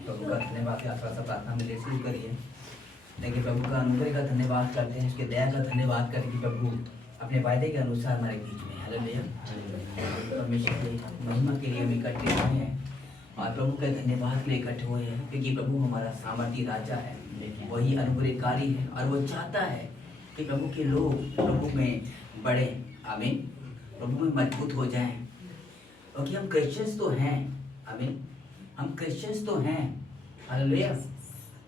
प्रभु का धन्यवाद आप थोड़ा सा प्रार्थना में ले शुरू करिए। लेकिन प्रभु का अनुग्रह का धन्यवाद करते हैं, उसके दया का धन्यवाद करके प्रभु अपने वायदे के अनुसार हमारे बीच में हालेलुया परमेश्वर की महिमा के लिए हम इकट्ठे हुए हैं और प्रभु के धन्यवाद के लिए इकट्ठे हुए हैं, क्योंकि प्रभु हमारा सामर्थी राजा है, वही अनुग्रहकारी है और वो चाहता है कि प्रभु के लोग प्रभु में बढ़े, आमीन, प्रभु में मजबूत हो जाएं, क्योंकि हम क्रिश्चियंस तो हैं, आमीन, हम क्रिश्चियंस तो हैं हालेलुया,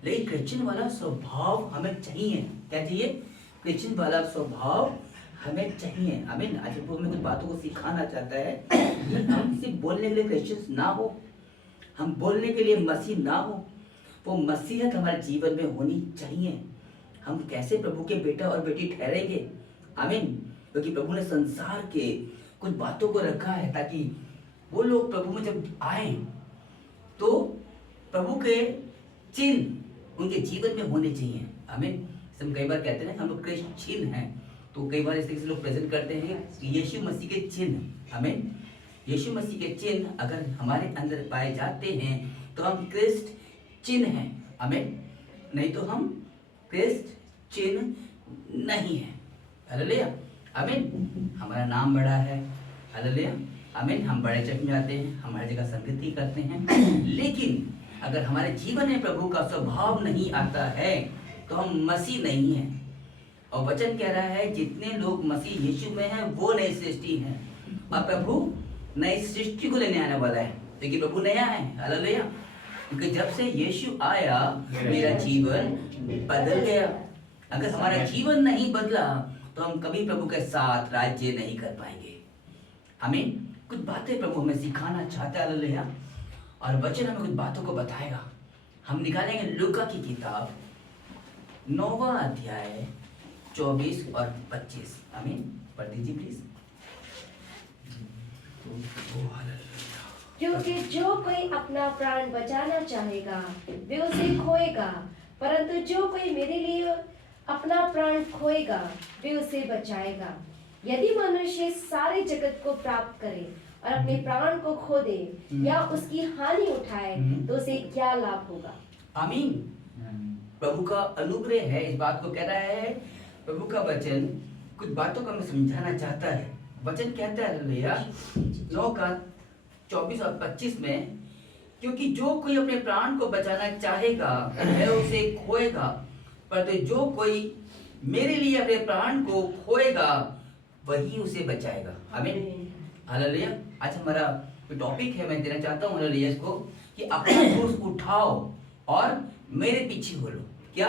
लेकिन क्रिश्चियन वाला स्वभाव हमें चाहिए। क्या चाहिए? क्रिश्चियन वाला स्वभाव हमें चाहिए, आमीन। आज प्रभु हमें कुछ बातों को सिखाना चाहता है कि हम सिर्फ बोलने के लिए क्रिश्चियंस ना हो, हम बोलने के लिए मसीह ना हो, वो मसीहत हमारे जीवन में होनी चाहिए। हम कैसे प्रभु के बेटा और बेटी ठहरेंगे, आमीन, क्योंकि प्रभु ने संसार के कुछ बातों को रखा है ताकि वो लोग प्रभु में जब आए तो प्रभु के चिन्ह उनके जीवन में होने चाहिए, आमीन। हम कई बार कहते हैं हम लोग क्रिश्चियन हैं, तो कई बार इस तरीके से लोग प्रेजेंट करते हैं कि यीशु मसीह के चिन्ह, आमीन, यीशु मसीह के चिन्ह अगर हमारे अंदर पाए जाते हैं तो हम क्रिस्ट चिन्ह हैं, आमीन, नहीं तो हम क्रिस्ट चिन्ह नहीं है, हालेलुया, आमीन। हमारा नाम बड़ा है, हालेलुया, आमीन। हम बड़े चर्च में जाते हैं, हम हर जगह संगति करते हैं, लेकिन अगर हमारे जीवन में प्रभु का स्वभाव नहीं आता है तो हम मसीह नहीं हैं। और वचन कह रहा है जितने लोग मसीह यीशु में हैं वो नई सृष्टि हैं, और प्रभु नई सृष्टि को लेने आने वाला है, क्योंकि प्रभु नया है, हालेलुया, क्योंकि जब से यीशु आया मेरा जीवन बदल गया। अगर हमारा जीवन नहीं बदला तो हम कभी प्रभु के साथ राज्य नहीं कर पाएंगे, आमीन। कुछ बातें प्रभु हमें सिखाना चाहता है, हालेलुया, और वचन हमें कुछ बातों को बताएगा। हम निकालेंगे लूका की किताब 9वां अध्याय 24 और 25, आमीन, पढ़ दीजिए प्लीज। क्योंकि जो कोई अपना प्राण बचाना चाहेगा वे उसे खोएगा, परंतु जो कोई मेरे लिए अपना प्राण खोएगा वे उसे बचाएगा। यदि मनुष्य सारे जगत को प्राप्त करे और अपने प्राण को खो दे या उसकी हानि उठाए तो उसे क्या लाभ होगा? आमीन। प्रभु का अनुग्रह है, इस बात को कह रहा है प्रभु का वचन, कुछ बातों को हमें समझाना चाहता है। वचन कहता है हालेलुया 9:24 और 25 में, क्योंकि जो कोई अपने प्राण को बचाना चाहेगा वह उसे खोएगा, परंतु जो कोई मेरे लिए अपने प्राण को खोएगा वही उसे बचाएगा, आमीन, हालेलुया। आज हमारा टॉपिक है, मैं देना चाहता हूँ हालेलुया इसको, कि अपना क्रूस उठाओ और मेरे पीछे हो लो। क्या?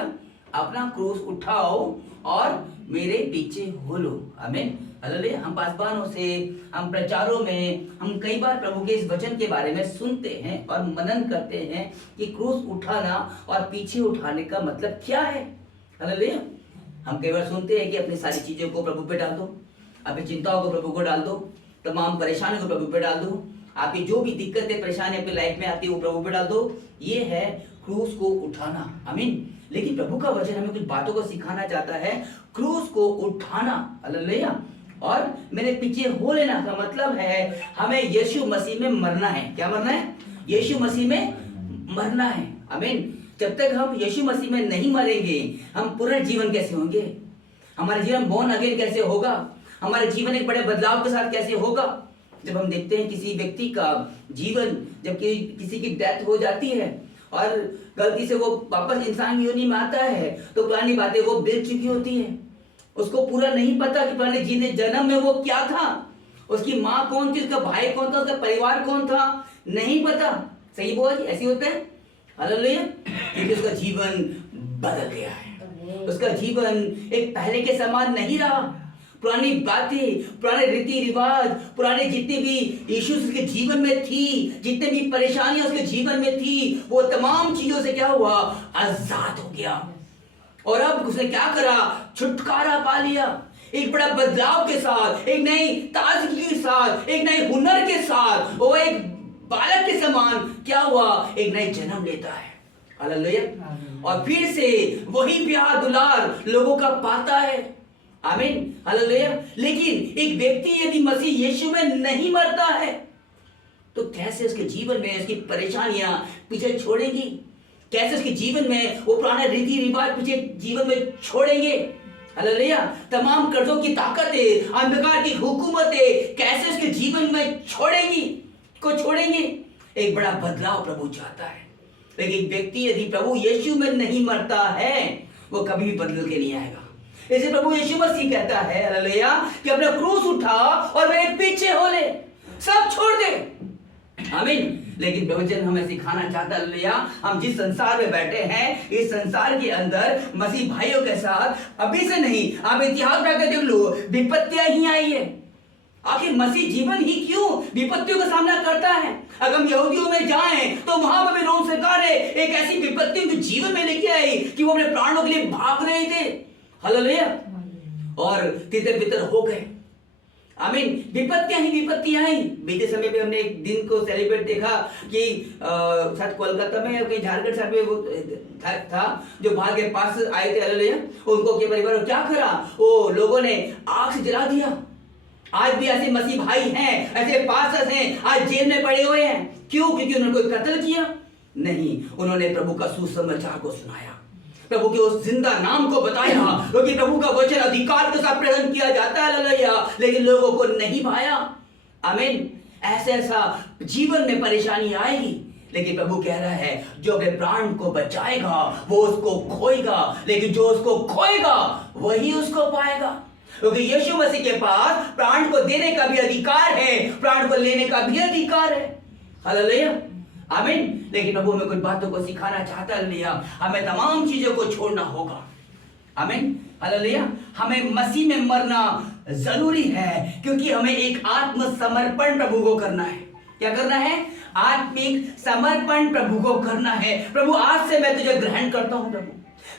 अपना क्रूस उठाओ और मेरे पीछे हो लो, आमीन, हालेलुया। हम पासवानों से, हम प्रचारों में, हम कई बार प्रभु के इस वचन के बारे में सुनते हैं और मनन करते हैं कि क्रूस उठाना और पीछे उठाने का मतलब क्या है, हालेलुया। हम कई बार सुनते हैं कि अपनी सारी चीजों को प्रभु पे डाल दो, अपनी चिंताओं को प्रभु को डाल दो, तमाम परेशानियों को प्रभु पे डाल दो, आपकी जो भी दिक्कतें परेशानी अपनी लाइफ में आती है वो प्रभु पे डाल दो। ये है क्रूस को उठाना, आमीन। लेकिन प्रभु का वचन हमें कुछ बातों को सिखाना चाहता है। क्रूस को उठाना, हालेलुया, और मेरे पीछे हो लेना का मतलब है हमें यीशु मसीह में मरना है। क्या मरना है? यीशु मसीह में मरना है, आमीन। जब तक हम यीशु मसीह में नहीं मरेंगे हम पुनर्जीवन कैसे होंगे? हमारा जीवन बोर्न अगेन कैसे होगा? हमारे जीवन एक बड़े बदलाव के साथ कैसे होगा? जब हम देखते हैं किसी व्यक्ति का जीवन, जब किसी की डेथ हो जाती है और गलती से वो वापस इंसान की योनि में आता है तो पुरानी बातें वो बिल चुकी होती है, उसको पूरा नहीं पता कि पुराने जीने जन्म में वो क्या था, उसकी माँ कौन थी, उसका भाई कौन था, उसका परिवार कौन था, नहीं पता। सही बोल, ऐसी होता है, हालेलुया, क्योंकि उसका जीवन बदल गया है, उसका जीवन एक पहले के समान नहीं रहा। पुरानी बातें, पुराने रीति रिवाज, पुराने जितने भी इश्यूज उसके जीवन में थी, जितने भी परेशानियां उसके जीवन में थी, वो तमाम चीजों से क्या हुआ? आजाद हो गया। और अब उसने क्या करा? छुटकारा पा लिया, एक बड़ा बदलाव के साथ, एक नई ताजगी के साथ, एक नए हुनर के साथ, वो एक बालक के समान क्या हुआ? एक नए जन्म लेता है, हालेलुया। और फिर से वही प्यार दुलार लोगों का पाता है, आमीन, हालेलुया। लेकिन एक व्यक्ति यदि मसीह यीशु में नहीं मरता है तो कैसे उसके जीवन में उसकी परेशानियां पीछे छोड़ेंगी, कैसे उसके जीवन में वो पुराना रीति रिवाज पीछे जीवन में छोड़ेंगे। हालेलुया। तमाम कर्जों की ताकतें, अंधकार की हुकूमतें कैसे उसके जीवन में छोड़ेंगी। एक बड़ा बदलाव प्रभु चाहता है, लेकिन व्यक्ति यदि प्रभु यीशु में नहीं मरता है वो कभी भी बदल के नहीं आएगा। इसे प्रभु यीशु मसीह कहता है हालेलुया कि अपना क्रूस उठा और मेरे पीछे हो ले, सब छोड़ दे। आमीन। लेकिन प्रवचन हमें सिखाना चाहता है हम जिस संसार में बैठे हैं, इस संसार के अंदर मसीह भाइयों के साथ अभी से नहीं, आप इतिहास में देख लो, विपत्तियां ही आई है। आखिर मसीह जीवन ही क्यों विपत्तियों का सामना करता है? अगर हम यहूदियों में जाएं तो वहां पर भी रोम सरकार ने एक ऐसी विपत्ति उनके जीवन में लेके आई कि वो अपने प्राणों के लिए भाग रहे थे। हालेलुया। और तितर बितर हो गए। आमीन। विपत्तियां ही विपत्तियां आई। बीते समय में हमने एक दिन को सेलिब्रेट देखा कि शायद कोलकाता में या कहीं झारखंड साइड में वो था जो भाग के पास आए थे। हालेलुया। उनको के परिवार क्या करा, वो लोगों ने आग से जला दिया। आज भी ऐसे मसीह भाई हैं, ऐसे पास्टर्स हैं, आज जेल में पड़े हुए हैं। क्यों? क्योंकि उन्होंने कोई कत्ल किया नहीं, उन्होंने प्रभु का सुसमाचार को सुनाया, प्रभु के उस जिंदा नाम को बताया, क्योंकि प्रभु का वचन अधिकार के साथ प्रेजेंट किया जाता है। हालेलुया। लेकिन लोगों को नहीं भाया। आमीन। ऐसा जीवन में परेशानी आएगी, लेकिन प्रभु कह रहा है जो अपने प्राण को बचाएगा वो उसको खोएगा, लेकिन जो उसको खोएगा वही उसको पाएगा। क्योंकि यीशु मसीह के पास प्राण को देने का भी अधिकार है, प्राण को लेने का भी अधिकार है। हालेलुया। आमीन। लेकिन प्रभु हमें कुछ बातों को सिखाना चाहता है। हमें तमाम चीजों को छोड़ना होगा। आमीन। हालेलुया। हमें मसीह में मरना जरूरी है, क्योंकि हमें एक आत्मसमर्पण प्रभु को करना है। क्या करना है? आत्मिक समर्पण प्रभु को करना है। प्रभु आज से मैं तुझे ग्रहण करता हूं प्रभु,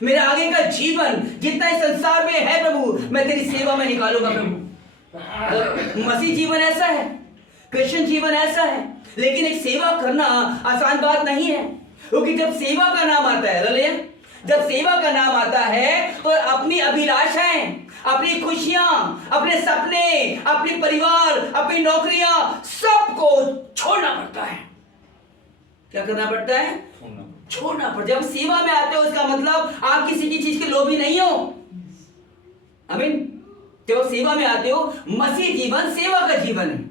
मेरा आगे का जीवन जितना इस संसार में है प्रभु मैं तेरी सेवा में निकालूंगा प्रभु। मसीह जीवन ऐसा है, क्रिश्चियन जीवन ऐसा है, लेकिन एक सेवा करना आसान बात नहीं है। क्योंकि जब सेवा का नाम आता है, जब सेवा का नाम आता है तो अपनी अभिलाषाएं, अपनी खुशियां, अपने सपने, अपनी परिवार, अपनी नौकरियां सबको छोड़ना पड़ता है। क्या करना पड़ता है? छोड़ना पड़ता है। जब सेवा में आते हो इसका मतलब आप किसी की चीज के लोभी नहीं हो। आमीन। जब सेवा में आते हो, मसीह जीवन सेवा का जीवन है।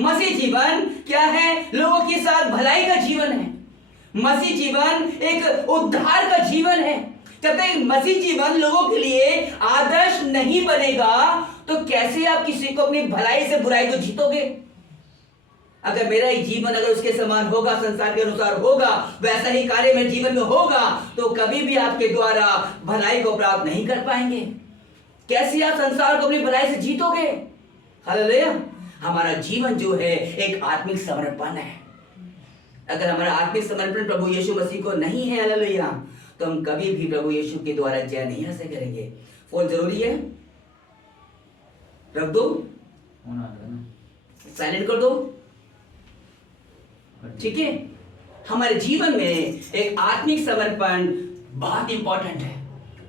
मसीह जीवन क्या है? लोगों के साथ भलाई का जीवन है। मसीह जीवन एक उद्धार का जीवन है। जब तक मसीह जीवन लोगों के लिए आदर्श नहीं बनेगा तो कैसे आप किसी को अपनी भलाई से बुराई को जीतोगे? अगर मेरा ही जीवन अगर उसके समान होगा, संसार के अनुसार होगा, वैसा ही कार्य मेरे जीवन में होगा, तो कभी भी आपके द्वारा भलाई को प्राप्त नहीं कर पाएंगे। कैसे आप संसार को अपनी भलाई से जीतोगे? हालेलुया। हमारा जीवन जो है एक आत्मिक समर्पण है। अगर हमारा आत्मिक समर्पण प्रभु यीशु मसीह को नहीं है, हालेलुया, तो हम कभी भी प्रभु यीशु के द्वारा जय नहीं हासिल करेंगे। फोन जरूरी है, रख दो, साइलेंट कर दो, ठीक है। हमारे जीवन में एक आत्मिक समर्पण बहुत इंपॉर्टेंट है।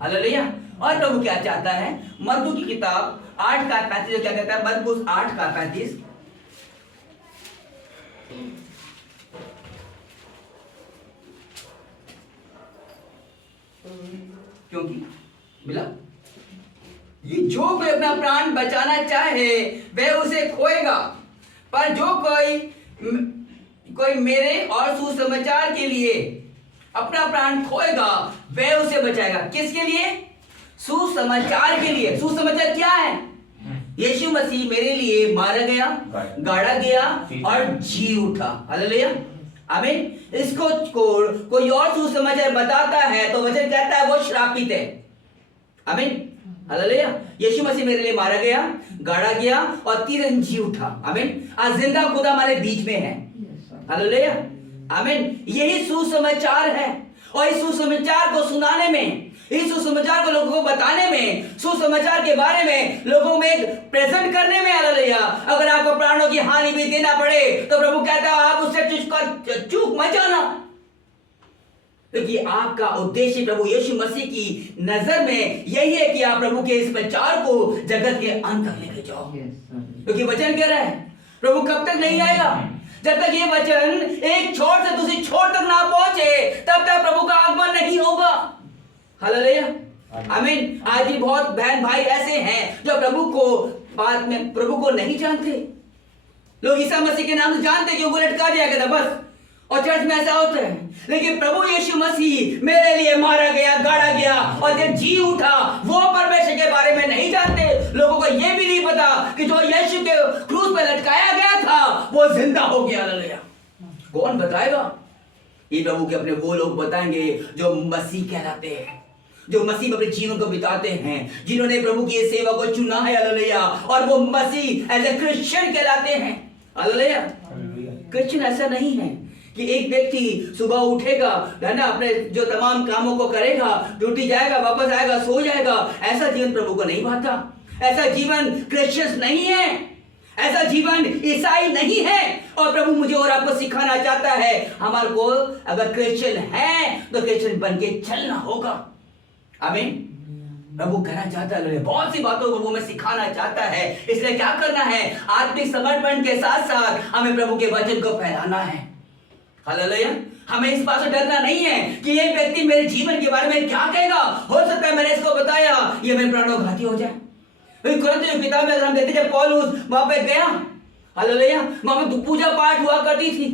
हालेलुया। और प्रभु क्या चाहता है? मरकुस की किताब 8:35 क्या कहता है? मरकुस 8:35, क्योंकि मिला ये जो कोई अपना प्राण बचाना चाहे वह उसे खोएगा, पर जो कोई मेरे और सुसमाचार के लिए अपना प्राण खोएगा वह उसे बचाएगा। किसके लिए? सुसमाचार के लिए। सुसमाचार क्या है? यीशु मसीह मेरे लिए मारा गया, गाड़ा गया और जी उठा। हालेलुया। आमीन। इसको कोई और सुसमाचार बताता है तो वचन कहता है वो श्रापित है। आमीन। हालेलुया। यीशु मसीह मेरे लिए मारा गया, गाड़ा गया और तीसरे जी उठा। आमीन। आज जिंदा खुदा हमारे बीच में है। हालेलुया। आमीन। यही सुसमाचार है और इस सुसमाचार को सुनाने में, इस सुसमाचार को लोगों को बताने में, सुसमाचार के बारे में लोगों में प्रेजेंट करने में, हालेलुया, अगर आपको प्राणों की हानि भी देना पड़े तो प्रभु कहता है आप उससे चूक मत जाना, क्योंकि आपका उद्देश्य प्रभु यीशु मसीह की नजर में यही है कि आप प्रभु के इस प्रचार को जगत के अंत तक लेके जाओ। क्योंकि वचन कह रहा है प्रभु कब तक नहीं आएगा? जब तक ये वचन एक छोर से दूसरी छोर तक ना पहुंचे तब तक प्रभु का आगमन नहीं होगा। हालेलुया, आमीन। आज भी बहुत बहन भाई ऐसे हैं जो प्रभु को बाद में प्रभु को नहीं जानते। लोग ईसा मसीह के नाम से जानते कि वो लटका दिया गया था बस, और चर्च में ऐसा होता है। लेकिन प्रभु यीशु मसीह मेरे लिए मारा गया, गाड़ा गया और जब जी उठा, वो परमेश्वर के बारे में नहीं जानते। लोगों को यह भी नहीं पता कि जो यीशु के क्रूस पे लटकाया गया था वो जिंदा हो गया। हालेलुया। कौन बताएगा? ये प्रभु के अपने वो लोग बताएंगे जो मसीह कहलाते हैं, जो मसीह में अपने जीवन को बिताते हैं, जिन्होंने प्रभु की सेवा को चुना है। हालेलुया। और वो मसीह एज ए क्रिश्चियन कहलाते हैं। हालेलुया। क्रिश्चियन ऐसा नहीं है कि एक व्यक्ति सुबह उठेगा, है ना, अपने जो तमाम कामों को करेगा, ड्यूटी जाएगा, वापस आएगा, सो जाएगा। ऐसा जीवन प्रभु को नहीं भाता। ऐसा जीवन क्रिश्चियन नहीं है, ऐसा जीवन ईसाई नहीं है। और प्रभु मुझे और आपको सिखाना चाहता है, हमारे को अगर क्रिश्चियन है तो क्रिश्चियन बन के चलना होगा। आमीन। प्रभु कहना चाहता है, बहुत सी बातों को वो हमें सिखाना चाहता है। इसलिए क्या करना है? आत्मिक समर्पण के साथ साथ हमें प्रभु के वचन को फैलाना है। हालेलुया। हमें इस बात से डरना नहीं है कि ये व्यक्ति मेरे जीवन के बारे में क्या कहेगा। हो सकता है मैंने इसको बताया ये मेरे प्राणों घाती हो जाए। कुरिन्थियों की किताब में अगर हम देखते जब पौलुस वहां पे गया, हालेलुया, वहां पे पूजा पाठ हुआ करती थी।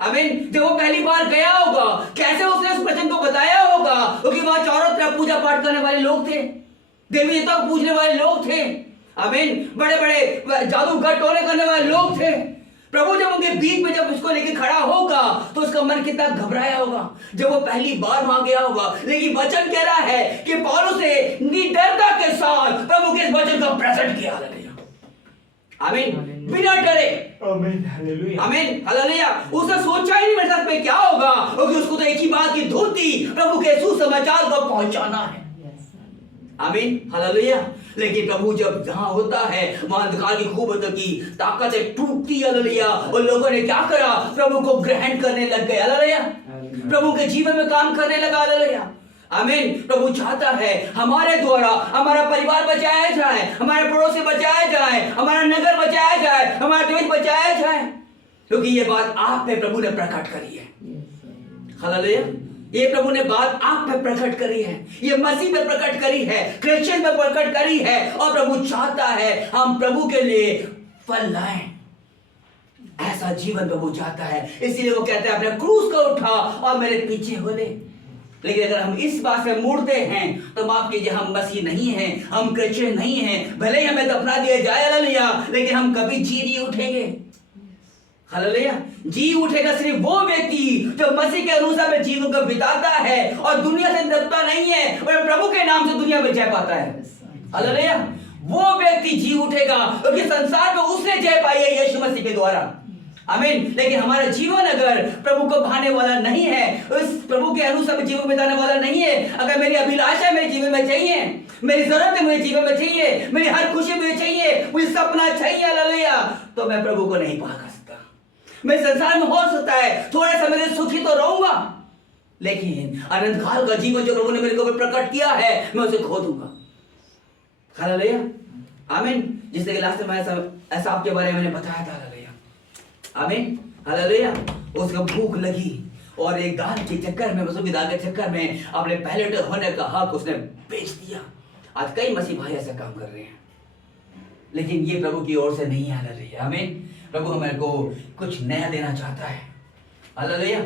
आमीन। जब वो पहली बार गया होगा, कैसे उसने उस वचन को बताया होगा, क्योंकि वहां चारों तरफ पूजा पाठ करने वाले लोग थे, देवी देवता को पूजने वाले लोग थे। आमीन। बड़े बड़े जादूगर टोने करने वाले लोग थे। प्रभु जब उनके बीच में जब उसको लेके खड़ा होगा तो उसका मन कितना घबराया होगा जब वो पहली बार वहां गया होगा। लेकिन वचन कह रहा है कि पौलुस ने निडरता के साथ प्रभु के इस वचन को प्रेजेंट किया। आमीन। बिना डरे। आमीन। हालेलुया। आमीन। हालेलुया। उसने सोचा ही नहीं मेरे साथ में क्या होगा, क्योंकि उसको तो एक ही बात की धुन थी, प्रभु के सुसमाचार को पहुंचाना है। आमीन। हालेलुया। लेकिन प्रभु जब जहां होता है वहां अंधकार की खूबसूरत की ताकत टूटती है। हालेलुया। और लोगों ने क्या करा? प्रभु को ग्रहण करने लग गए। हालेलुया। प्रभु के जीवन में काम करने लगा। हालेलुया। आमीन। प्रभु चाहता है हमारे द्वारा हमारा परिवार बचाया जाए, हमारे पड़ोसी बचाया जाए, हमारा नगर बचाया जाए, हमारा देश बचाया जाए, क्योंकि ये बात आप पे प्रभु ने प्रकट करी है। हालेलुया। ये प्रभु ने बात आप पे प्रकट करी है, ये मसीह पे प्रकट करी है, क्रिश्चियन पे प्रकट करी है। और प्रभु चाहता है हम प्रभु के लिए फल लाएं। ऐसा जीवन प्रभु चाहता है। इसीलिए वो कहता है अपने क्रूस को उठा और मेरे पीछे हो ले। लेकिन अगर हम इस बात से मुड़ते हैं तो माफ कीजिए, हम मसीह नहीं हैं, हम क्रिश्चियन नहीं हैं। भले ही हमें दफना दिया जाए, हालेलुया, लेकिन हम कभी जी नहीं उठेंगे। हालेलुया। जी उठेगा सिर्फ वो व्यक्ति जो मसीह के अनुसार में जीवन को बिताता है और दुनिया से डरता नहीं है और प्रभु के नाम से दुनिया में जय पाता है। हालेलुया। वो व्यक्ति जी उठेगा क्योंकि संसार में उसने जय पाई है यीशु मसीह के द्वारा। आमीन। लेकिन हमारा जीवन अगर प्रभु को भाने वाला नहीं है, उस प्रभु के अनुसार में जीवन बिताने वाला नहीं है, अगर मेरी अभिलाषा मेरे जीवन में चाहिए, मेरी जरूरत मेरे जीवन में चाहिए, मेरी हर खुशी मुझे चाहिए, मुझे सपना चाहिए, हालेलुया, तो मैं प्रभु को नहीं पा सकता। मैं संसार में हो सकता है थोड़े समय में सुखी तो रहूंगा, लेकिन अनंत काल का जीवन जो प्रभु ने मेरे को प्रकट किया है मैं उसे खो दूंगा। हालेलुया। आमीन। जिससे कि लास्ट में ऐसा आपके बारे में मैंने बताया था। हालेलुया। आमीन। हालेलुया। उसको भूख लगी और एक दाल के चक्कर में, मसूर की दाल के चक्कर में अपने पहले होने का हक उसने बेच दिया। आज कई मसीह भाई ऐसा काम कर रहे हैं, लेकिन ये प्रभु की ओर से नहीं है। हालेलुया। आमीन। प्रभु हमें को कुछ नया देना चाहता है। हालेलुया।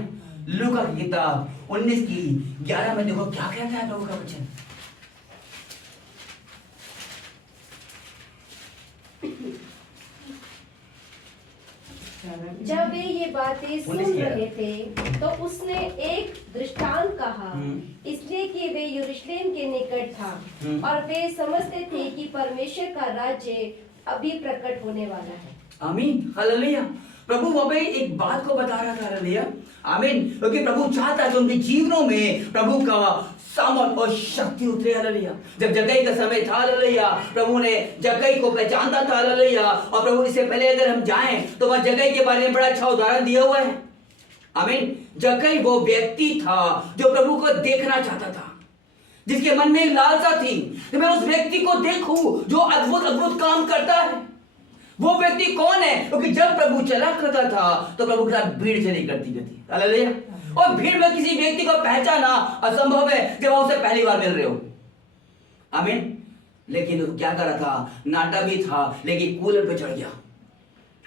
लूका की किताब 19:11 में देखो क्या कहता है प्रभु का वचन। जब वे ये बातें सुन रहे थे तो उसने एक दृष्टांत कहा, इसलिए कि वे यरूशलेम के निकट था और वे समझते थे कि परमेश्वर का राज्य अभी प्रकट होने वाला है। आमीन। हालेलुया। प्रभु वहां पे एक बात को बता रहा था। हालेलुया। आमीन। क्योंकि प्रभु चाहता है कि उनके जीवनों में प्रभु का सामर्थ और शक्ति उतरे। हालेलुया। जब जक्कई का समय था, हालेलुया, प्रभु ने जक्कई को पहचानता था। हालेलुया। और प्रभु इससे पहले अगर हम जाएं तो वह जक्कई के बारे में बड़ा अच्छा उदाहरण दिया हुआ है। आमीन। जक्कई वो व्यक्ति था जो प्रभु को देखना चाहता था, जिसके मन में एक लालसा थी कि मैं उस व्यक्ति को देखूं जो अद्भुत अद्भुत काम करता है। वो व्यक्ति कौन है? क्योंकि जब प्रभु चला करता था तो प्रभु के साथ भीड़ चली करती थी। हालेलुया। और भीड़ में किसी व्यक्ति को पहचाना असंभव है जब आप उसे पहली बार मिल रहे हो। आमीन। लेकिन वो क्या कर रहा था? नाटा भी था लेकिन कूलर पे चढ़ गया।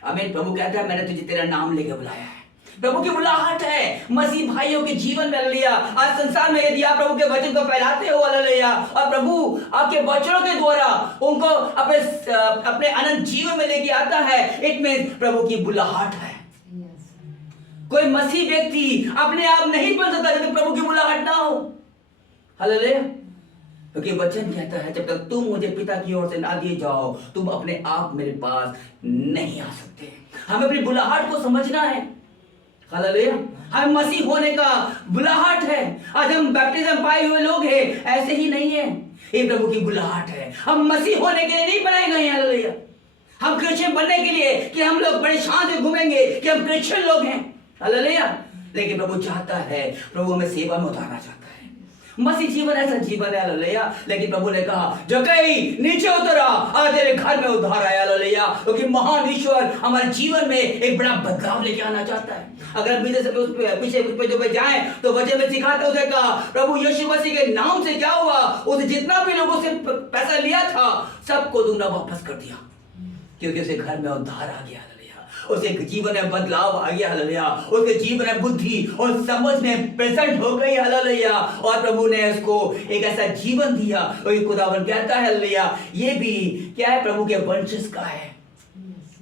आमीन। प्रभु कहता है मैंने तुझे तेरा नाम लेके बुलाया है। प्रभु की बुलाहट है मसीह भाइयों के जीवन में। हालेलुया। आज संसार में यदि आप प्रभु के वचन को फैलाते हो, हालेलुया, और प्रभु आपके वचनों के द्वारा उनको अपने अनंत जीवन में लेके आता है, इट मींस प्रभु की बुलाहट है। कोई मसीह व्यक्ति अपने आप नहीं बन सकता यदि प्रभु की बुलाहट ना हो। हालेलुया। क्योंकि वचन कहता है जब तक तुम मुझे पिता की ओर से ना दिए जाओ तुम अपने आप मेरे पास नहीं आ सकते। हमें अपनी बुलाहट को समझना है। हालेलुया। हम मसीह होने का बुलाहट है। आज हम बैप्टिज्म पाए हुए लोग हैं, ऐसे ही नहीं है। ये प्रभु की बुलाहट है। हम मसीह होने के लिए नहीं बनाए गए हैं। हालेलुया। हम क्रिश्चियन बनने के लिए कि हम लोग बड़े शान से घूमेंगे कि हम क्रिश्चियन लोग हैं। हालेलुया। लेकिन प्रभु चाहता है, प्रभु हमें सेवा में उतारना चाहता है। मसीह जीवन ऐसा जीवन है। हालेलुया। लेकिन प्रभु ने कहा जो कहीं नीचे उतरा आज तेरे घर में उद्धार आया। हालेलुया। क्योंकि महान ईश्वर हमारे जीवन में एक बड़ा बदलाव लेके आना चाहता है। अगर पीछे से पीछे जो पे जाए तो वचन में सिखाते उसे कहा प्रभु यीशु मसीह के नाम से क्या हुआ, उसे जितना भी लोगों से पैसा लिया था सबको दूना वापस कर दिया, क्योंकि उसे घर में उद्धार आ गया। उसके जीवन में बदलाव आ गया। हालेलुया। उसके जीवन में बुद्धि और समझ में प्रेजेंट हो गई। हालेलुया। और प्रभु ने उसको एक ऐसा जीवन दिया। और खुदावन कहता है हालेलुया ये भी क्या है? प्रभु के वंश का है।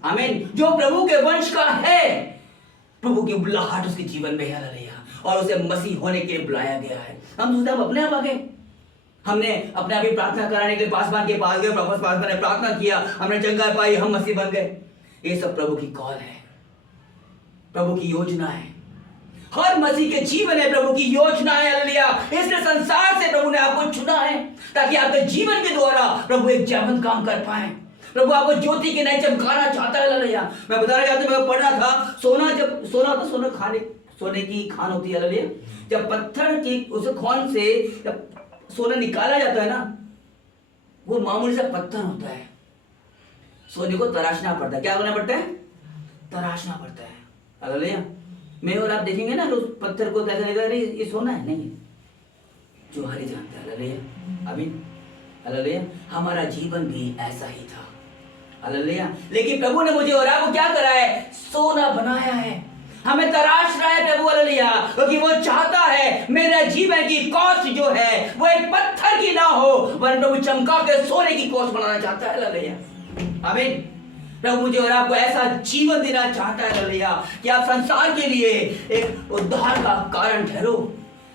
आमीन। जो प्रभु के वंश का है, प्रभु की बुलाहट उसके जीवन में है। हालेलुया। और उसे मसीह होने के लिए बुलाया गया है। हम सोचते अपने आप आ गए, हमने अपने आप ही प्रार्थना कराने के लिए पासवान के पास गए, पासवान ने प्रार्थना किया, हमने चंगा पाई, हम मसीह बन गए। ये सब प्रभु की कॉल है, प्रभु की योजना है। हर मसीह के जीवन में प्रभु की योजना है। हालेलुया। इसलिए संसार से प्रभु ने आपको चुना है ताकि आपके जीवन के द्वारा प्रभु एक जीवन काम कर पाए। प्रभु आपको ज्योति के नए चमकाना चाहता है। हालेलुया। मैं बताना चाहता हूं, मैं पढ़ रहा था सोने की खान होती है। हालेलुया। जब पत्थर की उस खान से जब सोना निकाला जाता है ना, वो मामूली सा पत्थर होता है, सोने को तराशना पड़ता है। क्या करना पड़ता है? तराशना पड़ता है। हालेलुया। मैं और आप देखेंगे ना तो उस पत्थर को ऐसा लगेगा अरे ये सोना है, नहीं, जो हरी जानता है। हालेलुया। आमीन। हालेलुया। हमारा जीवन भी ऐसा ही था। हालेलुया। लेकिन प्रभु ने मुझे और आपको क्या करा है? सोना बनाया है। हमें तराश रहा है प्रभु। हालेलुया। क्योंकि वो चाहता है मेरा जीवन की कॉस्ट जो है वो एक पत्थर की ना हो, वरन प्रभु चमका के सोने की कॉस्ट बनाना चाहता है। हालेलुया। आमीन। प्रभु मुझे और आपको ऐसा जीवन देना चाहता है। हालेलुया। कि आप संसार के लिए एक उद्धार का कारण ठहरो।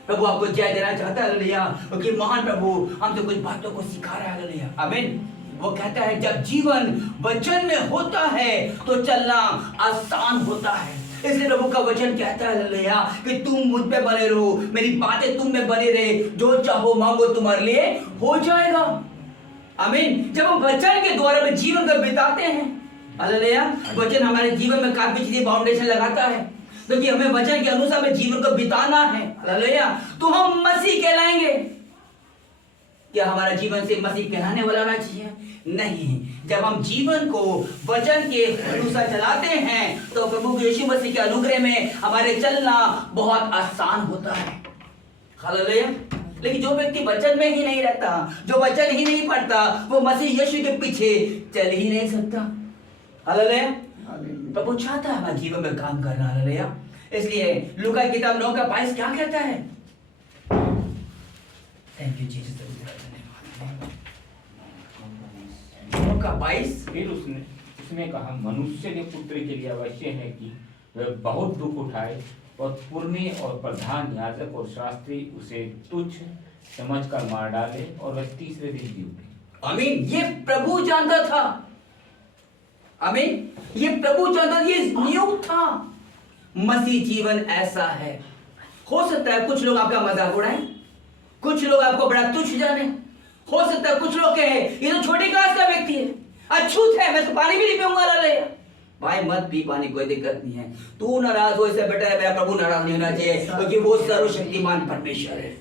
प्रभु आपको जय देना चाहता है। हालेलुया। क्योंकि महान प्रभु हमसे कुछ बातों को सिखा रहा है। हालेलुया। आमीन। वो कहता है जब जीवन वचन में होता है तो चलना आसान होता है। इसलिए प्रभु का वचन कहता है हालेलुया कि तुम मुझ पे बने रहो, मेरी बातें तुम में बने रहे, जो चाहो मांगो तुम्हारे लिए हो जाएगा। आमीन। जब हम वचन के द्वारा में जीवन को बिताते हैं, हालेलुया, वचन हमारे जीवन में काफी चीजें फाउंडेशन लगाता है, क्योंकि हमें वचन के अनुसार में जीवन को बिताना है। हालेलुया। तो हम मसीह कहलाएंगे। क्या हमारा जीवन से मसीह कहलाने वाला होना चाहिए? नहीं। जब हम जीवन को वचन के अनुसार चलाते हैं तो प्रभु यीशु मसीह के अनुग्रह में हमारे चलना बहुत आसान होता है। हालेलुया। लेकिन जो व्यक्ति वचन में ही नहीं रहता, जो वचन ही नहीं पढ़ता, वो मसीह यीशु के पीछे चल ही नहीं सकता। हालेलुया। प्रभु चाहता है हमारे जीवन में काम करना। हालेलुया। इसलिए लूका की किताब 9:22 क्या कहता है? Thank you Jesus. 9:22 फिर उसने कहा मनुष्य के पुत्र के लिए अवश्य है कि वह बहुत दुख उठाए और पुरने और प्रधान याजक और शास्त्री उसे तुच्छ समझकर मार डाले और वह तीसरे दिन जी उठे। आमीन। ये प्रभु जानता था। आमीन। ये प्रभु जानता था, ये नियुक्त था। मसीह जीवन ऐसा है। हो सकता है कुछ लोग आपका मजाक उड़ाएं, कुछ लोग आपको बड़ा तुच्छ जाने, हो सकता है कुछ लोग कहे ये तो छोटी क्लास का व्यक्ति है, अछूत है, मैं तो पानी भी नहीं पीऊंगा। हालेलुया। भाई मत पी पानी, कोई दिक्कत नहीं है। तू नाराज हो इससे बेटर है मेरा प्रभु नाराज नहीं होना चाहिए, क्योंकि वो सर्वशक्तिमान परमेश्वर है।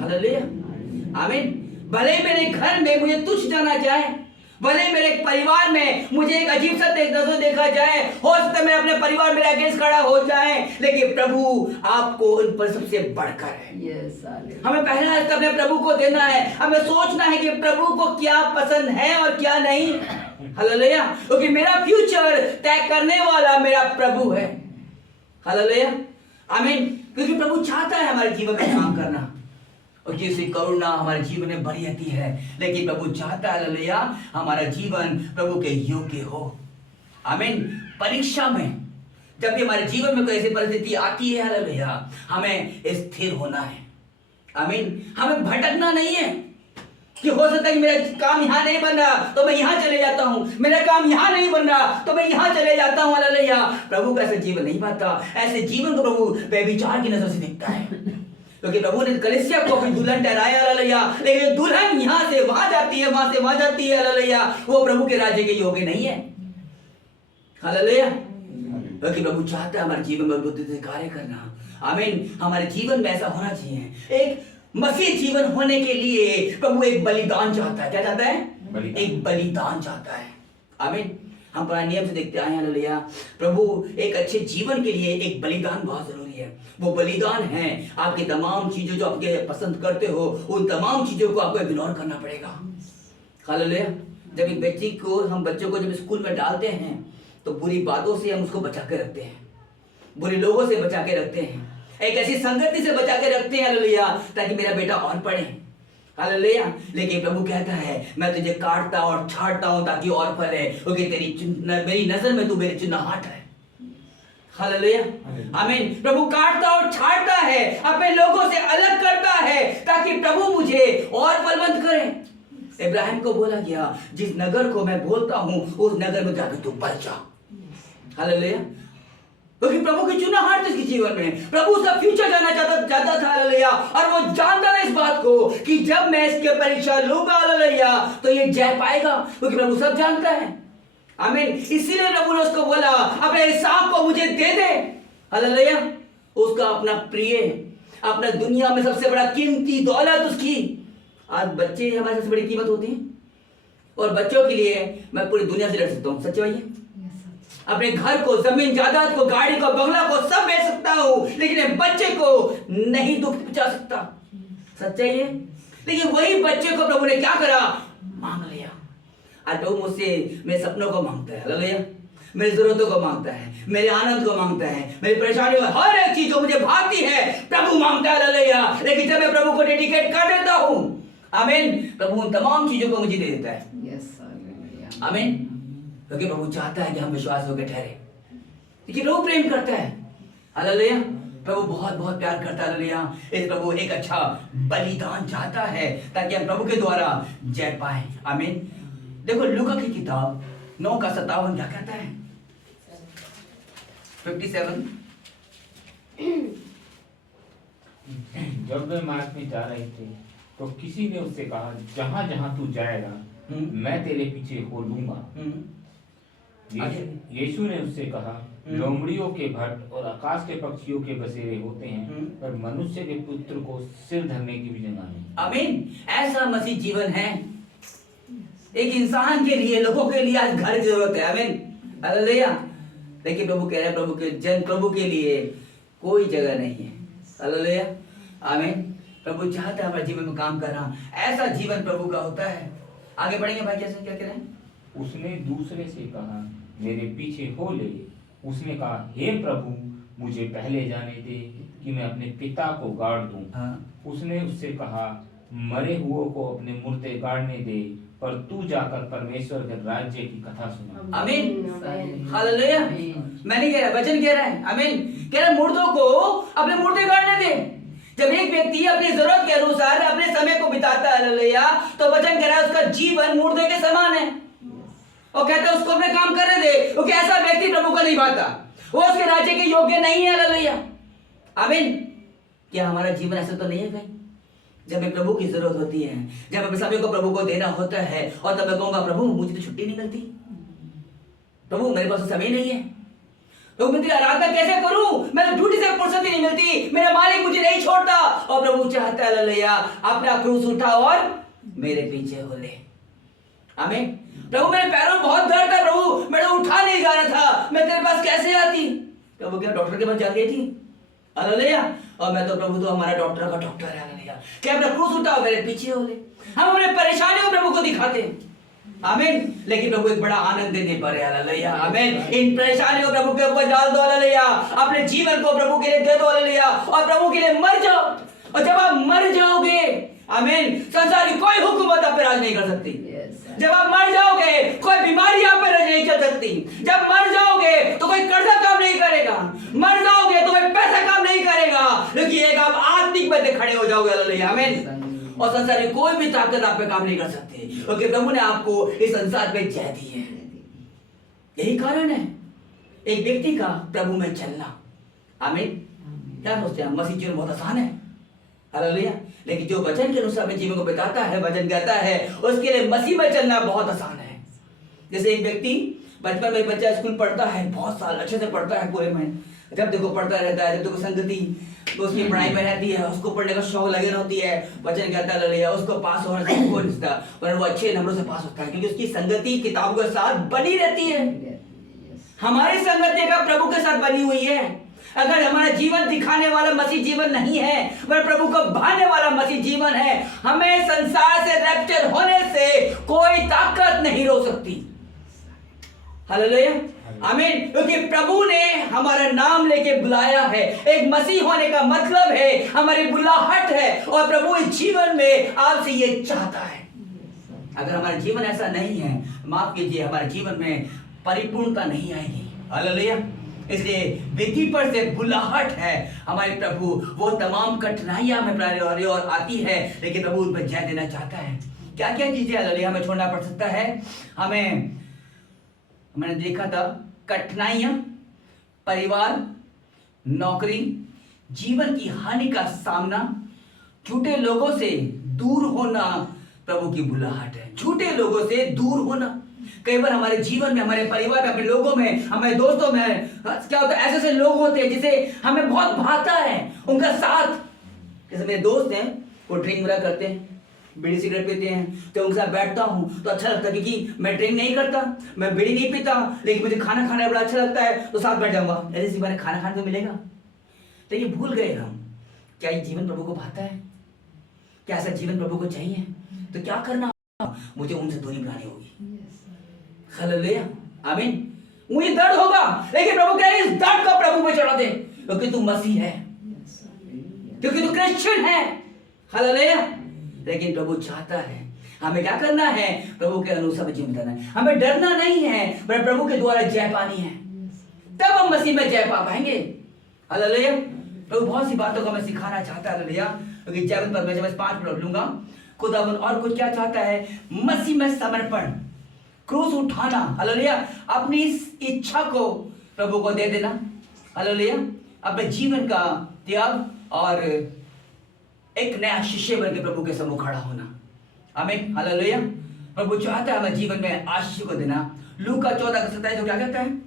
हालेलुया। आमीन। भले मेरे घर में मुझे तुच्छ जाना चाहे, भले मेरे परिवार में मुझे एक अजीब सा नजर देखा जाए, हो सकता है मेरे अपने परिवार मेरे अगेंस्ट खड़ा हो जाए, लेकिन प्रभु आपको उन पर सबसे बढ़कर है। Yes hallelujah. हमें पहला हिस्सा अपने प्रभु को देना है। हमें सोचना है कि प्रभु को क्या पसंद है और क्या नहीं। हालेलुया। क्योंकि मेरा फ्यूचर तय करने वाला मेरा प्रभु है। हालेलुया, आमीन। क्योंकि प्रभु चाहता है हमारे जीवन में काम करना, और जिसकी करुणा हमारे जीवन में बढ़ी रहती है, लेकिन प्रभु चाहता है हालेलुया हमारा जीवन प्रभु के योग्य हो। आमीन। परीक्षा में जब भी हमारे जीवन में कोई ऐसी परिस्थिति आती है हालेलुया, हमें स्थिर होना है। आमीन। हमें भटकना नहीं है कि हो सकता है कि मेरा काम यहाँ नहीं बन रहा तो मैं यहाँ चले जाता हूँ, मेरा काम यहाँ नहीं बन रहा तो मैं यहाँ चले जाता हूँ। हालेलुया। प्रभु का ऐसा जीवन नहीं पाता। ऐसे जीवन को प्रभु व्यभिचार की नजर से देखता है, क्योंकि प्रभु ने कलीसिया को अपनी दुल्हन ठहराया हालेलुया, लेकिन दुल्हन यहाँ से वहां जाती है, वहां से वहां जाती है हालेलुया, वो प्रभु के राज्य के योग्य नहीं है। हालेलुया। क्योंकि प्रभु चाहता है हमारे जीवन में बुद्धि से कार्य करना। आमीन। हमारे जीवन में ऐसा होना चाहिए। एक मसीह जीवन होने के लिए प्रभु एक बलिदान चाहता है। क्या चाहता है? एक बलिदान चाहता है। आमीन। हम पुराने नियम से देखते आए हैं हालेलुया, प्रभु एक अच्छे जीवन के लिए एक बलिदान बहुत जरूरी है। वो बलिदान है आपकी तमाम चीजों जो आपके पसंद करते हो, उन तमाम चीजों को आपको इग्नोर करना पड़ेगा। हालेलुया। जब एक बच्ची को हम बच्चों को जब स्कूल में डालते हैं तो बुरी बातों से हम उसको बचा के रखते हैं, बुरे लोगों से बचा के रखते हैं, एक ऐसी संगति से बचा के रखते हैं हालेलुया, ताकि मेरा बेटा और पढ़े। हालेलुया। लेकिन प्रभु कहता है मैं तुझे काटता और छाटता हूं ताकि और फले, क्योंकि मेरी नजर में तू मेरी चुनाहट है। हालेलुया। आमीन। प्रभु काटता और छाटता है, अपने लोगों से अलग करता है, ताकि प्रभु मुझे और फलवंत करे। इब्राहिम को बोला गया जिस नगर को मैं बोलता हूं उस नगर में जाकर तू बढ़ जा। हालेलुया। क्योंकि प्रभु की चुनाहट इसके जीवन में, प्रभु उसका फ्यूचर जानना चाहता था हालेलुया, और वो जानता था इस बात को कि जब मैं इसके परीक्षा लूंगा हालेलुया तो ये जय पाएगा, क्योंकि प्रभु सब जानता है। आमीन। इसीलिए प्रभु ने उसको बोला अपने हिसाब को मुझे दे दे। हालेलुया। उसका अपना प्रिय, अपना दुनिया में सबसे बड़ा कीमती दौलत उसकी। आज बच्चे हमारे सबसे बड़ी कीमत होती है, और बच्चों के लिए मैं पूरी दुनिया से लड़ सकता हूँ। सच भैया, अपने घर को, जमीन जायदाद को, गाड़ी को, बंगला को सब बेच सकता हूँ, लेकिन बच्चे को नहीं दुख पहुंचा सकता। सच्चाई है। लेकिन वही बच्चे को प्रभु ने क्या करा? मांग लिया। आज प्रभु मुझसे मेरे सपनों को मांगता है हालेलुया, मेरी जरूरतों को मांगता है, मेरे आनंद को मांगता है, मेरी परेशानियों में हर एक चीज जो मुझे भागती है प्रभु मांगता है हालेलुया। लेकिन जब मैं प्रभु को डेडिकेट कर देता हूँ, आमीन, प्रभु उन तमाम चीजों को मुझे दे देता है। Yes hallelujah. आमीन। क्योंकि प्रभु चाहता है कि हम विश्वास होकर ठहरे, लेकिन प्रभु प्रेम करता है हालेलुया। प्रभु बहुत बहुत प्यार करता है हालेलुया। इस प्रभु एक अच्छा बलिदान चाहता है ताकि हम प्रभु के द्वारा जय पाए। आमीन। देखो लूका की किताब 9:57 क्या कहता है? 57। जब वे मार्ग में जा रहे थे तो किसी ने उससे कहा जहां जहां तू जाएगा मैं तेरे पीछे हो लूंगा। यीशु ने उससे कहा लोमड़ियों के भट्ट और आकाश के पक्षियों के बसेरे होते हैं, पर मनुष्य के पुत्र को सिर धरने की भी जगह नहीं। आमीन। ऐसा मसीह जीवन है। एक इंसान के लिए, लोगों के लिए आज घर की जरूरत है। आमीन हालेलुया। लेकिन प्रभु कह रहे हैं प्रभु के लिए कोई जगह नहीं है। हालेलुया। आमीन। प्रभु चाहता है हमारे जीवन में काम करना। ऐसा जीवन प्रभु का होता है। आगे बढ़ेंगे भाई, कैसे क्या कह रहे हैं? उसने दूसरे से कहा मेरे पीछे हो ले। उसने कहा हे प्रभु मुझे पहले जाने दे कि मैं अपने पिता को गाड़ दूं। उसने उससे कहा मरे हुओं को अपने मुर्दे गाड़ने दे, पर तू जाकर परमेश्वर के राज्य की कथा सुना। आमीन हालेलुया। मैं नहीं कह रहा, वचन कह रहा है। आमीन। कह रहा मुर्दों को अपने मुर्दे गाड़ने दे। जब एक व्यक्ति अपनी जरूरत के अनुसार अपने समय को बिताता है हालेलुया, तो वचन कह रहा है उसका जीवन मुर्दे के समान है। और कहता है उसको अपने काम करने दे, क्योंकि ऐसा व्यक्ति प्रभु को नहीं पाता, वो उसके राज्य के योग्य नहीं है। हालेलुया। आमीन। क्या हमारा जीवन ऐसा तो नहीं है कहीं? जब हमें प्रभु की जरूरत होती है, जब हमें समय को प्रभु को देना होता है, और तब मैं कहूंगा प्रभु मुझे तो छुट्टी नहीं मिलती, प्रभु मेरे पास तो समय नहीं है, प्रभु मैं तेरी आराधना कैसे करूं, मैं तो ड्यूटी से फुर्सत ही नहीं मिलती, मेरा मालिक मुझे नहीं छोड़ता। और प्रभु चाहता है हालेलुया अपना क्रूस उठा और मेरे पीछे हो ले। आमीन। प्रभु मेरे पैरों में बहुत दर्द था प्रभु, मैंने उठा नहीं जा रहा था, मैं तेरे पास कैसे आती? प्रभु क्या डॉक्टर के पास जा रही थी? हालेलुया। और मैं तो प्रभु तो हमारा डॉक्टर का डॉक्टर है। हालेलुया। क्या अपना क्रूस उठाओ मेरे पीछे हो ले। हम अपने परेशानियों प्रभु को दिखाते हैं, आमीन। लेकिन प्रभु एक बड़ा आनंद देने पर है। हालेलुया। आमीन। इन परेशानियों को प्रभु के ऊपर डाल दो। हालेलुया। अपने जीवन को प्रभु के लिए दे दो। हालेलुया। और प्रभु के लिए मर जाओ। और जब आप मर जाओगे, आमीन, संसार की कोई हुकूमत आप पे राज नहीं कर सकती। जब आप मर जाओगे कोई बीमारी आप पे राज नहीं चल सकती। जब मर जाओगे तो कोई कर्जा काम नहीं करेगा, मर जाओगे तो कोई पैसा काम नहीं करेगा, लेकिन एक आप आत्मिक में खड़े हो जाओगे। हालेलुया। आमीन। और संसार की कोई भी ताकत आप पे काम नहीं कर सकती, क्योंकि प्रभु ने आपको इस संसार पे जय दी है। यही कारण है एक व्यक्ति का प्रभु में चलना। आमीन। क्या सोचते हैं मसीह जीवन बहुत आसान है? हालेलुया। लेकिन जो वचन के अनुसार अपने जीवन को बिताता है, वचन कहता है उसके लिए मसीह में चलना बहुत आसान है। जैसे एक व्यक्ति बचपन में बच्चा स्कूल पढ़ता है, बहुत साल अच्छे से पढ़ता है, पूरे में जब देखो पढ़ता रहता है, जब देखो संगति तो उसकी पढ़ाई में रहती है, उसको पढ़ने का शौक लगे होती है, वचन कहता है हालेलुया, उसको पास होने से कोई नहीं सकता, पर वो अच्छे नंबरों से पास होता है क्योंकि उसकी संगति किताबों के साथ बनी रहती है। हमारी संगति का प्रभु के साथ बनी हुई है। अगर हमारा जीवन दिखाने वाला मसीह जीवन नहीं है, वह प्रभु को भाने वाला मसीह जीवन है, हमें संसार से रैप्चर होने से कोई ताकत नहीं रोक सकती। हालेलुया। आमीन। क्योंकि प्रभु ने हमारा नाम लेके बुलाया है। एक मसीह होने का मतलब है हमारी बुलाहट है, और प्रभु इस जीवन में आपसे ये चाहता है। अगर हमारा जीवन ऐसा नहीं है, माफ कीजिए, हमारे जीवन में परिपूर्णता नहीं आएगी। हालेलुया। इसलिए विधि पर से बुलाहट है हमारे प्रभु, वो तमाम कठिनाइयां हमें प्राणी और आती है, लेकिन प्रभु उन पर जय देना चाहता है। क्या क्या चीजें हालेलुया हमें छोड़ना पड़ सकता है? मैंने देखा था कठिनाइयां, परिवार, नौकरी, जीवन की हानि का सामना, झूठे लोगों से दूर होना प्रभु की बुलाहट है। झूठे लोगों से दूर होना। कई बार हमारे जीवन में, हमारे परिवार में, अपने लोगों में, हमारे दोस्तों में क्या होता है, ऐसे लोग होते हैं जिसे हमें बहुत भाता है उनका साथ। जैसे मेरे दोस्त हैं, वो ड्रिंक वगैरह करते हैं, बीड़ी सिगरेट पीते हैं, तो उनके साथ बैठता हूँ तो अच्छा लगता है, क्योंकि मैं ड्रिंक नहीं करता, मैं बीड़ी नहीं पीता, लेकिन मुझे खाना खाना बड़ा अच्छा लगता है, तो साथ बैठ जाऊंगा, ऐसे सी बार खाना खाने को मिलेगा। लेकिन भूल गए हम, क्या ये जीवन प्रभु को भाता है? क्या ऐसा जीवन प्रभु को चाहिए? तो क्या करना, मुझे उनसे दूरी बनानी होगी। हालेलुया। आमीन। मुझे दर्द होगा, लेकिन प्रभु कह रहे हैं इस दर्द को प्रभु पे चढ़ा दे, क्योंकि तू मसीह है, क्योंकि तू क्रिश्चियन है। हालेलुया। लेकिन प्रभु चाहता है हमें क्या करना है, प्रभु के अनुसार जीवन बिताना है। हमें डरना नहीं है, पर प्रभु के द्वारा जय पानी है, तब हम मसीह में जय पा पाएंगे। हालेलुया। प्रभु बहुत सी बातों को हमें सिखाना चाहता है। हालेलुया। क्योंकि जय पर मैं 5 मिनट लूंगा। खुदावन और कुछ क्या चाहता है? मसीह में समर्पण, क्रूस उठाना। हालेलुया। अपनी इस इच्छा को प्रभु को दे देना। हालेलुया। अपने जीवन का त्याग और एक नया शिष्य बन के प्रभु के सम्मुख खड़ा होना। आमीन। हालेलुया। प्रभु चाहता है हमें जीवन में आशीष को देना। लूका 14:27 जो क्या कहता है?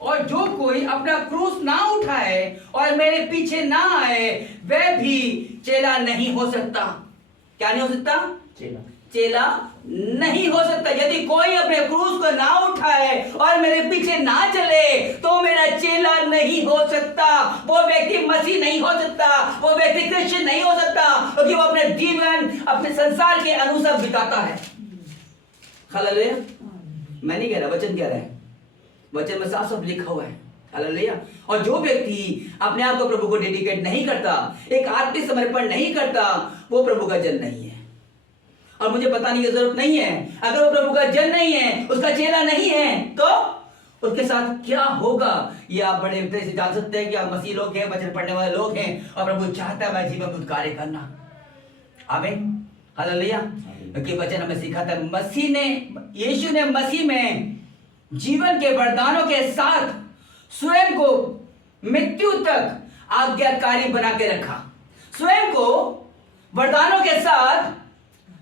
और जो कोई अपना क्रूस ना उठाए और मेरे पीछे ना आए, वह भी चेला नहीं हो सकता। क्या नहीं हो सकता? चेला नहीं हो सकता। यदि कोई अपने क्रूस को ना उठाए और मेरे पीछे ना चले, तो मेरा चेला नहीं हो सकता। वो व्यक्ति मसीह नहीं हो सकता, वो व्यक्ति क्रिश्चियन नहीं हो सकता, क्योंकि वो अपने जीवन अपने संसार के अनुसार बिताता है। हालेलुया। मैं नहीं कह रहा, वचन कह रहा है, वचन में साफ साफ लिखा हुआ है। हालेलुया। और जो व्यक्ति अपने आप को प्रभु को डेडिकेट नहीं करता, एक आत्मिक समर्पण नहीं करता, वो प्रभु का जन नहीं है। और मुझे बताने की जरूरत नहीं है, अगर वो प्रभु का जन नहीं है, उसका चेला नहीं है, तो उसके साथ क्या होगा ये आप बड़े तरह से जान सकते हैं कि आप मसीह लोग हैं, वचन पढ़ने वाले लोग हैं, और प्रभु चाहता है मैं जीवन में कार्य करना। आमीन। हालेलुया। क्योंकि वचन हमें सिखाता है, यीशु ने मसीह में जीवन के वरदानों के साथ स्वयं को मृत्यु तक आज्ञाकारी बना के रखा। स्वयं को वरदानों के साथ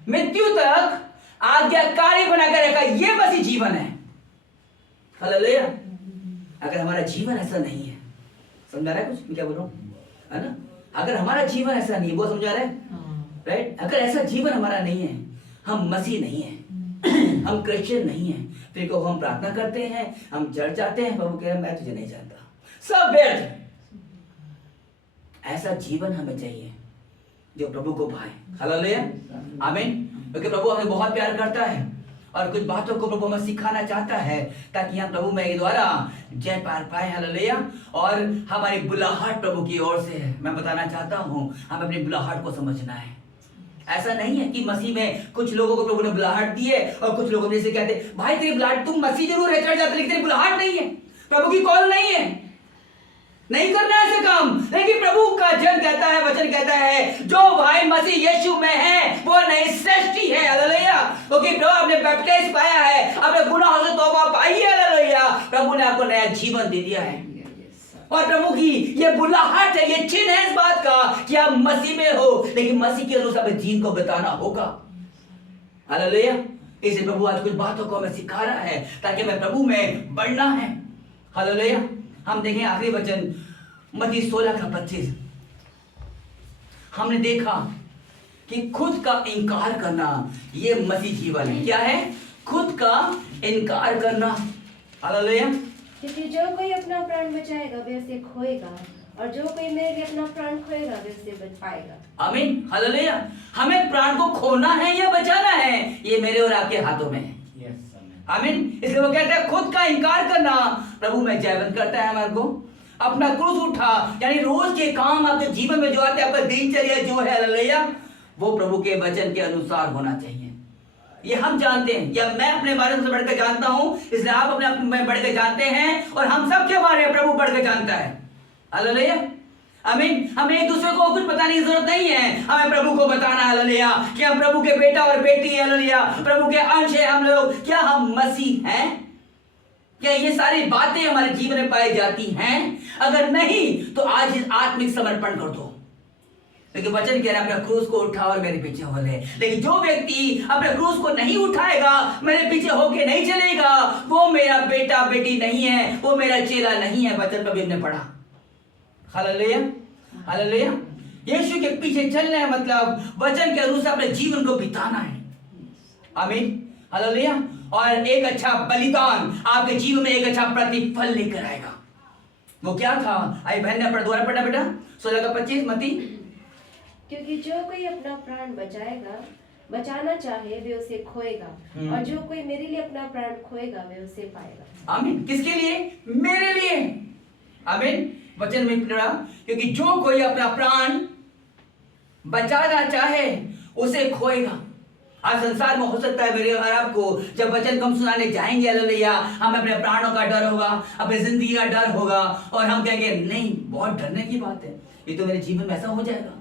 मृत्यु तक आज्ञाकारी बना के रखा। यह मसीह जीवन है। हालेलुया। अगर हमारा जीवन ऐसा नहीं है, समझ आ रहा है कुछ मैं क्या बोल रहा हूं, है ना? अगर हमारा जीवन ऐसा नहीं है, वो समझा रहे हाँ। राइट, अगर ऐसा जीवन हमारा नहीं है, हम मसीह नहीं है, हम क्रिश्चियन नहीं है, फिर को हम प्रार्थना करते हैं, हम चर्च जाते हैं, प्रभु कह रहे हैं मैं तुझे नहीं जानता, सब व्यर्थ। ऐसा जीवन हमें चाहिए जो प्रभु को भाए। हालेलुया, आमीन। क्योंकि प्रभु हमें बहुत प्यार करता है और कुछ बातों को प्रभु हमें सिखाना चाहता है ताकि हम प्रभु में द्वारा जय पार पाए। हालेलुया। और हमारी बुलाहट प्रभु की ओर से है। मैं बताना चाहता हूँ हमें अपनी बुलाहट को समझना है। ऐसा नहीं है कि मसीह में कुछ लोगों को प्रभु ने बुलाहट दी है और कुछ लोगों ने जैसे कहते भाई तेरी बुलाहट, तुम मसीह जरूर है, चढ़ जाते, लेकिन तेरी बुलाहट नहीं है, प्रभु की कॉल नहीं है, नहीं करना ऐसे काम। लेकिन प्रभु का जन कहता है, वचन कहता है जो भाई मसीह यीशु में है वो नई सृष्टि है। हालेलुया। क्योंकि प्रभु आपने बैप्टाइज पाया है, अपने गुनाहों से तौबा पाई है। हालेलुया। प्रभु ने आपको नया जीवन दे दिया है और प्रभु की ये बुलाहट है, ये चिन्ह है इस बात का कि आप मसीह में हो, लेकिन मसीह के अनुसार जीवन को बताना होगा। हालेलुया। इसे प्रभु आज कुछ बातों को हमें सिखा रहा है ताकि हमें प्रभु में बढ़ना है। हालेलुया। हम देखें आखिरी वचन मत्ती 16:25। हमने देखा कि खुद का इनकार करना ये मसीह जीवन है। क्या है? खुद का इनकार करना। हालेलुया। क्योंकि जो कोई अपना प्राण बचाएगा वे उसे खोएगा, और जो कोई मेरे लिए अपना प्राण खोएगा वे उसे बच पाएगा। आमीन। हालेलुया। हमें प्राण को खोना है या बचाना है, ये मेरे और आपके हाथों में है। आमीन। इसलिए वो कहते हैं खुद का इनकार करना। प्रभु में जयवंत करता है हमारे को अपना क्रूस उठा, यानी रोज के काम आपके जीवन में जो आते हैं, आपका दिनचर्या जो है हालेलुया, वो प्रभु के वचन के अनुसार होना चाहिए। ये हम जानते हैं, या मैं अपने बारे में बढ़कर जानता हूं, इसलिए आप अपने आप में बढ़कर जानते हैं, और हम सबके बारे में प्रभु बढ़कर जानता है। हालेलुया। आमीन। हमें एक दूसरे को कुछ बताने की जरूरत नहीं है, हमें प्रभु को बताना है। हालेलुया। कि हम प्रभु के बेटा और बेटी है। हालेलुया। प्रभु के अंश है हम लोग। क्या हम मसीह हैं? क्या ये सारी बातें हमारे जीवन में पाई जाती हैं? अगर नहीं तो आज इस आत्मिक समर्पण कर दो। लेकिन वचन कह रहा है अपना क्रूस को उठा और मेरे पीछे हो ले। लेकिन जो व्यक्ति अपने क्रूस को नहीं उठाएगा, मेरे पीछे होके नहीं चलेगा, वो मेरा बेटा बेटी नहीं है, वो मेरा चेला नहीं है। वचन पर भी हमने पढ़ा। हालेलुया। हालेलुया। यीशु के पीछे चलना है मतलब वचन के अनुसार अपने जीवन को बिताना है। आमीन। हालेलुया। और एक अच्छा बलिदान आपके जीवन में एक अच्छा प्रतिफल लेकर आएगा। वो क्या था? आई बहन ने दोबारा पढ़ा बेटा 16:25 मत्ती। क्योंकि जो कोई अपना प्राण बचाना चाहे वे उसे खोएगा, और जो कोई मेरे लिए अपना प्राण खोएगा वे उसे पाएगा। आमीन। किसके लिए? मेरे लिए। आमीन। वचन में पढ़ा क्योंकि जो कोई अपना प्राण बचाना चाहे उसे खोएगा। आज संसार में हो सकता है मेरे और आपको जब वचन कम सुनाने जाएंगे हालेलुया, हमें अपने प्राणों का डर होगा, अपनी जिंदगी का डर होगा, और हम कहेंगे नहीं बहुत डरने की बात है, ये तो मेरे जीवन में ऐसा हो जाएगा।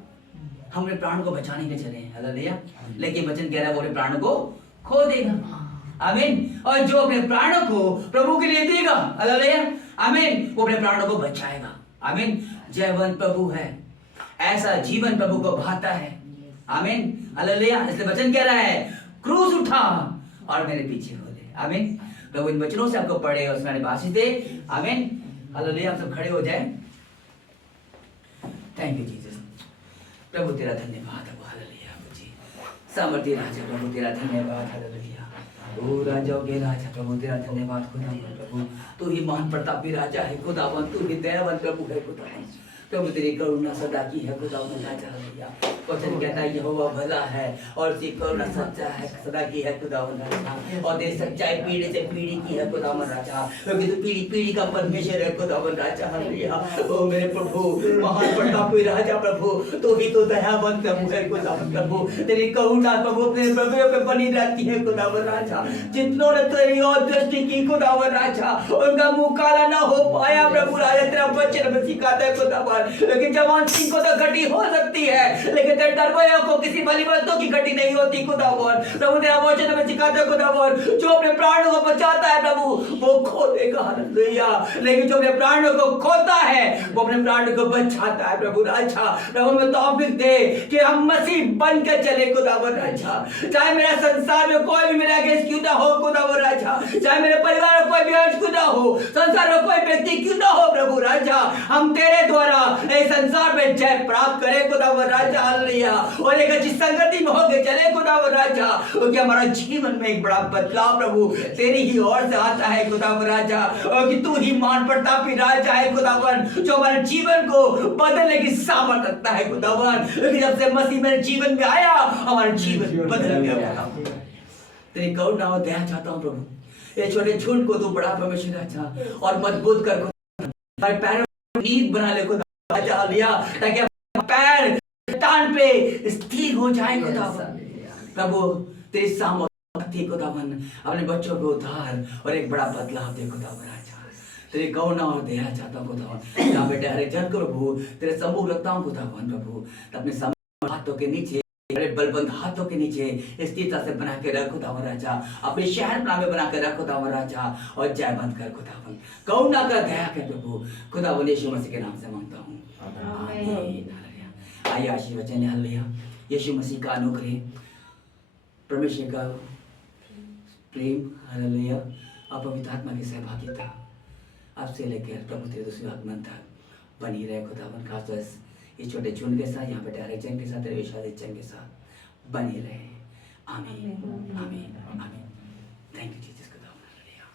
हम अपने प्राण को बचाने के चले हैं। हालेलुया। लेकिन वचन कह रहा है वो अपने प्राणों को खो देगा। आमीन। और जो अपने प्राणों को प्रभु के लिए देगा, हालेलुया, आमीन, वो अपने प्राणों को बचाएगा। आमीन। जयवंत प्रभु है, ऐसा जीवन प्रभु को भाता है। आमीन। हालेलुया। इसलिए वचन कह रहा है क्रूस उठा और मेरे पीछे हो ले। आमीन। प्रभु इन वचनों से आपको पढ़े और सुनाने आशीष दे। आमीन। हालेलुया। आप सब खड़े हो जाए। Thank you Jesus. प्रभु तेरा धन्यवाद है। हालेलुया। जी सामर्थ्य राजा प्रभु तेरा धन्यवाद। हालेलुया। ओ राजाओं के राजा प्रभु तेरा धन्यवाद। खुदावन प्रभु तू ही महान प्रतापी राजा है। खुदावन तू ही दयावान प्रभु है। खुदावन प्रभु तेरी करुणा सदा की है। खुदावन राजा हालेलुया। वचन कहता है यहोवा भला है और उसकी करुणा सच्चा है, सदा की है। खुदावन राजा और तेरी सच्चाई पीढ़ी से पीढ़ी की है। खुदावन राजा क्योंकि तू पीढ़ी पीढ़ी का परमेश्वर है। खुदावन राजा हालेलुया। ओ मेरे प्रभु महान प्रतापी राजा प्रभु तू ही तो दयावान प्रभु है। खुदावन प्रभु तेरी करुणा प्रभु अपने प्रभु पे बनी रहती है। खुदावन राजा जितनों ने तेरी और दृष्टि की खुदावन राजा उनका मुंह काला ना हो पाया। प्रभु राजा तेरा वचन में सिखाता है खुदावन। लेकिन जवान सिंह को तो घटी हो सकती है, लेकिन तेरे डरवैयों को किसी भली वस्तु की घटी नहीं होती। खुदावन प्रभु तेरा वचन में सिखाता है खुदावन जो अपने प्राणों को बचाता है प्रभु वो खो देगा। हालेलुया। लेकिन जो अपने प्राणों को खोता है वो अपने प्राणों को बचाता है। प्रभु राजा प्रभु में तौफीक दे कि हम मसीह बन के चले। खुदावन राजा चाहे मेरा संसार में कोई भी मेरा अगेंस्ट क्यों ना हो। खुदावन राजा चाहे मेरे परिवार में कोई भी अर्थ क्यों ना हो, संसार में कोई व्यक्ति क्यों ना हो। प्रभु राजा हम तेरे द्वारा इस संसार में जय प्राप्त करे खुदावन राजा, हालेलुया, और एक अच्छी संगति में होके चले खुदावन राजा, क्योंकि हमारा जीवन में एक बड़ा बदलाव प्रभु तेरी ही ओर से आता है खुदावन राजा, और कि तू ही मान प्रतापी राजा है खुदावन, जो हमारे जीवन को बदलने की सामर्थ रखता है खुदावन, क्योंकि जब से मसीह मेरे जीवन में आया हमारा जीवन बदल गया। तेरी करुणा और दया चाहता हूँ प्रभु, ये छोटे झूठ को तू बड़ा परमेश्वर राजा और मजबूत कर, हमारे पैरों में नींव बना ले खुदा राजा, हालेलुया, ताकि पैर चट्टान पे स्थिर हो जाए खुदावन। प्रभु तेरी सामर्थ्य खुदावन अपने बच्चों को उद्धार और एक बड़ा बदलाव दे खुदावन राजा, तेरी करुणा और दया चाहता हूँ खुदावन। यहाँ पे ठहरे जन को प्रभु तेरे सम्मुख रखता हूँ खुदावन प्रभु, अपने हाथों के नीचे, बड़े बलबंद हाथों के नीचे स्थिरता से बना के रख खुदावन राजा, अपने शहर में बना के रख खुदावन राजा, और जयवंत कर खुदावन, करुणा कर, दया कर प्रभु, खुदावन यीशु मसीह के नाम से मांगता हूँ, आमीन। आइए आशीष वचन, हालेलुया। यीशु मसीह का अनुग्रह, परमेश्वर का प्रेम, हालेलुया, और पवित्र आत्मा की सहभागिता आपसे लेकर प्रभु तेरे दूसरे आगमन तक बनी रहे खुदावन। खास इस छोटे झुंड के साथ, यहाँ पे डायरेक्ट जन के साथ, तेरे विशाल जन के साथ बनी रहे। आमीन आमीन आमीन। थैंक यू जीसस खुदावन, हालेलुया।